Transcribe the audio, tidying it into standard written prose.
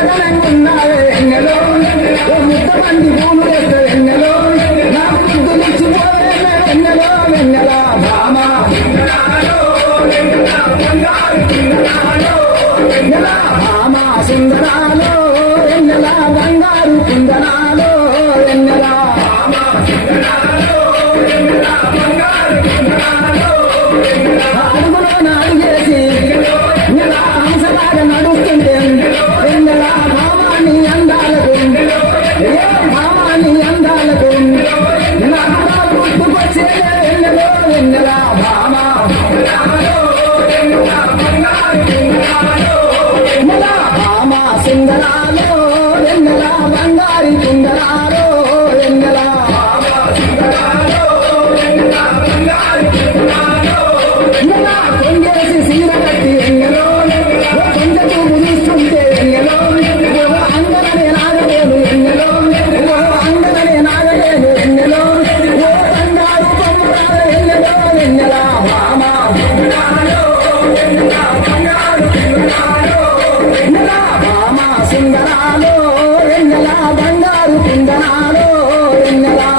చక్కదనంగున్నావే ఎన్నెలో ఓ ముద్ద మంది పూలు వేస్తే ఎన్నెలో నాకు ముద్దు నిచ్చిపోవే ఎన్నెలో వెన్నెలా భామ వెన్నెలా భామ సుందరాలో వెన్నెలా బంగారు కుందనాలో వెన్నెలా అడుగులో నాడుగేసి నెలా హంసలాగా నడుస్తుంటే వెన్నెలా భామాని అందాలకు ఏ భామాని అందాలకు నాకు గుర్తుకొచ్చే వెన్నెలో వెన్నెలా భామ వెన్నెలా భామ సుందరాలో వెన్నెలా బంగారి కుందరాలో వెన్నెలా ఎన్నెలా కొంగేసి సీర కట్టి ఎన్నెలో కొంచెం ముగిస్తుంటే ఎన్నెలో అంగననే నాగలేను ఎన్నెలో అంగననే నాగలేను ఎన్నెలో ఓ బంగారు బొమ్మరాల ఎన్నెలో ఎన్నెలా భామ ఎన్నెలా భామ సుందరాలో ఎన్నెలా బంగారు కుందనాలో ఎన్నెలా